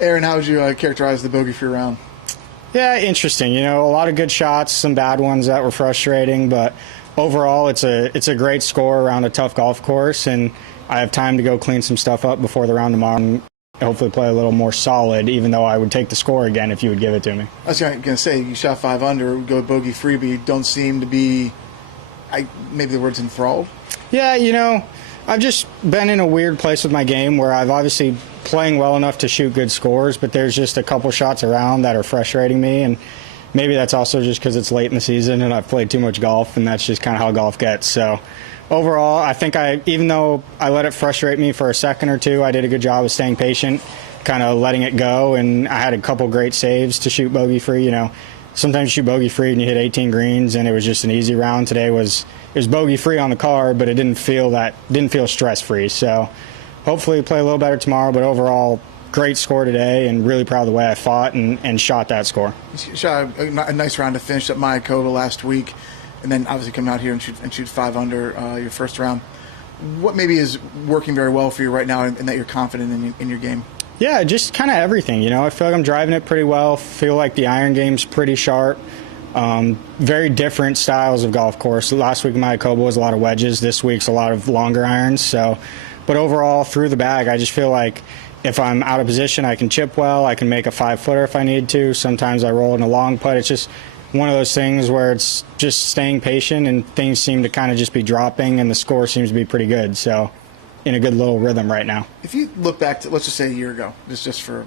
Aaron, how would you characterize the bogey-free round? Yeah, interesting. You know, a lot of good shots, some bad ones that were frustrating, but overall, it's a great score around a tough golf course, and I have time to go clean some stuff up before the round tomorrow and hopefully play a little more solid, even though I would take the score again if you would give it to me. I was going to say, you shot 5 under, go bogey-free, but you don't seem to be, maybe the word's enthralled? Yeah, you know, I've just been in a weird place with my game where I've obviously playing well enough to shoot good scores, but there's just a couple shots around that are frustrating me, and maybe that's also just because it's late in the season and I've played too much golf, and that's just kind of how golf gets. So overall, I think even though I let it frustrate me for a second or two, I did a good job of staying patient, kind of letting it go, and I had a couple great saves to shoot bogey-free. You know, sometimes you shoot bogey-free and you hit 18 greens, and it was just an easy round. Today it was bogey-free on the card, but it didn't feel stress-free. So hopefully play a little better tomorrow, but overall, great score today, and really proud of the way I fought and shot that score. You shot a nice round to finish at Mayakoba last week, and then obviously come out here and shoot 5 under your first round. What maybe is working very well for you right now, and that you're confident in your game? Yeah, just kind of everything. You know, I feel like I'm driving it pretty well. Feel like the iron game's pretty sharp. Very different styles of golf course. Last week in Mayakoba was a lot of wedges. This week's a lot of longer irons. So, but overall, through the bag, I just feel like if I'm out of position, I can chip well. I can make a 5-footer if I need to. Sometimes I roll in a long putt. It's just one of those things where it's just staying patient, and things seem to kind of just be dropping, and the score seems to be pretty good. So, in a good little rhythm right now. If you look back to, let's just say a year ago, just for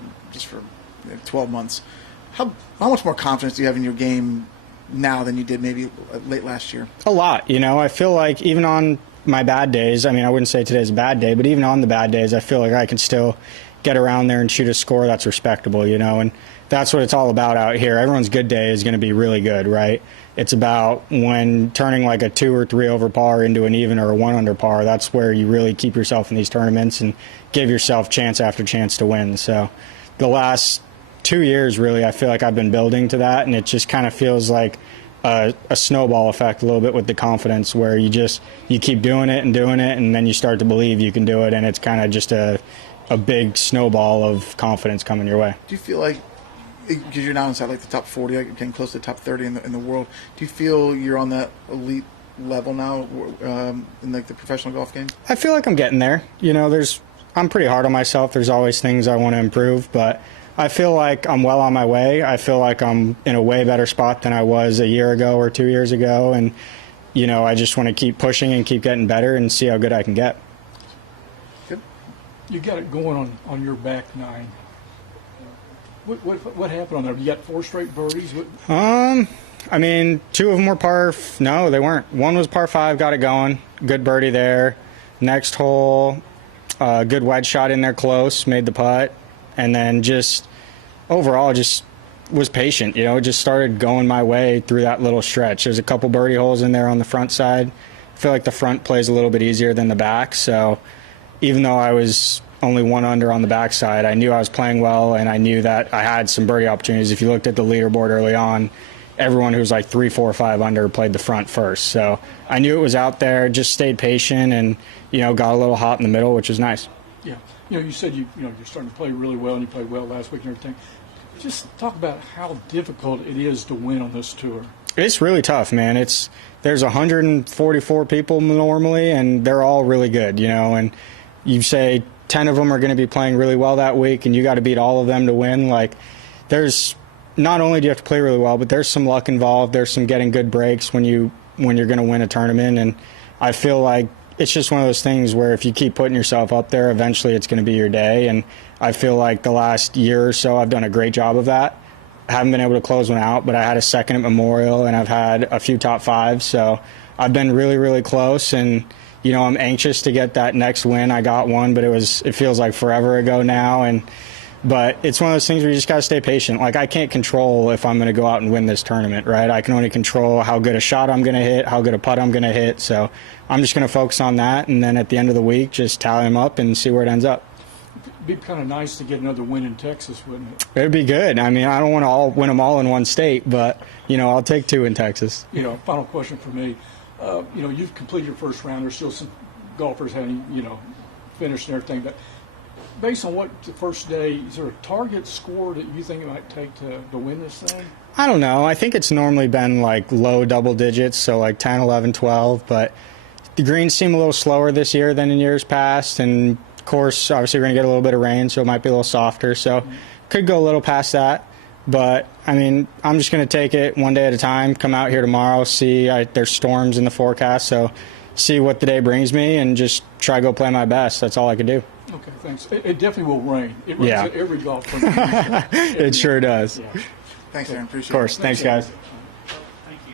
12 months, how much more confidence do you have in your game now than you did maybe late last year? A lot. You know, I feel like even on my bad days, I mean, I wouldn't say today's a bad day, but even on the bad days, I feel like I can still get around there and shoot a score that's respectable, you know, and that's what it's all about out here. Everyone's good day is going to be really good, right? It's about when turning like a 2 or 3 over par into an even or a 1 under par. That's where you really keep yourself in these tournaments and give yourself chance after chance to win. So the last 2 years, really, I feel like I've been building to that, and it just kind of feels like a snowball effect a little bit with the confidence, where you keep doing it, and then you start to believe you can do it, and it's kind of just a big snowball of confidence coming your way. Do you feel like, because you're now inside like the top 40, like getting close to the top 30 in the world, do you feel you're on that elite level now in like the professional golf game? I feel like I'm getting there. You know, I'm pretty hard on myself. There's always things I want to improve, but I feel like I'm well on my way. I feel like I'm in a way better spot than I was a year ago or 2 years ago, and you know, I just want to keep pushing and keep getting better and see how good I can get. Good. You got it going on your back nine. What happened on there? You got 4 straight birdies? I mean, 2 of them were par. No, they weren't. One was par 5, got it going. Good birdie there. Next hole, good wedge shot in there close, made the putt. And then just overall just was patient. You know, it just started going my way through that little stretch. There's a couple birdie holes in there on the front side. I feel like the front plays a little bit easier than the back. So even though I was only 1 under on the backside, I knew I was playing well, and I knew that I had some birdie opportunities. If you looked at the leaderboard early on, everyone who was like 3, 4, 5 under played the front first. So I knew it was out there, just stayed patient, and, you know, got a little hot in the middle, which was nice. Yeah. You know, you said you're starting to play really well, and you played well last week and everything. Just talk about how difficult it is to win on this tour. It's really tough, man. There's 144 people normally, and they're all really good, you know, and you say 10 of them are going to be playing really well that week, and you got to beat all of them to win. Like, there's not only do you have to play really well, but there's some luck involved. There's some getting good breaks when you're going to win a tournament, and I feel like it's just one of those things where if you keep putting yourself up there, eventually it's going to be your day. And I feel like the last year or so I've done a great job of that. I haven't been able to close one out, but I had a second at Memorial, and I've had a few top 5s. So I've been really, really close, and you know, I'm anxious to get that next win. I got one, but it feels like forever ago now. But it's one of those things where you just got to stay patient. Like, I can't control if I'm going to go out and win this tournament, right? I can only control how good a shot I'm going to hit, how good a putt I'm going to hit. So I'm just going to focus on that, and then at the end of the week, just tally them up and see where it ends up. It'd be kind of nice to get another win in Texas, wouldn't it? It'd be good. I mean, I don't want to win them all in one state, but, you know, I'll take 2 in Texas. You know, final question for me. You know, you've completed your first round. There's still some golfers having, you know, finished and everything, but based on what the first day, is there a target score that you think it might take to win this thing? I don't know. I think it's normally been like low double digits, so like 10, 11, 12. But the greens seem a little slower this year than in years past. And, of course, obviously we're going to get a little bit of rain, so it might be a little softer. So could go a little past that. But, I mean, I'm just going to take it one day at a time, come out here tomorrow, see there's storms in the forecast. So see what the day brings me and just try to go play my best. That's all I can do. Okay, thanks. It definitely will rain. It rains Yeah. at every golf tournament. It sure does. Yeah. Thanks, Aaron. Appreciate Of course. it. Thanks, guys.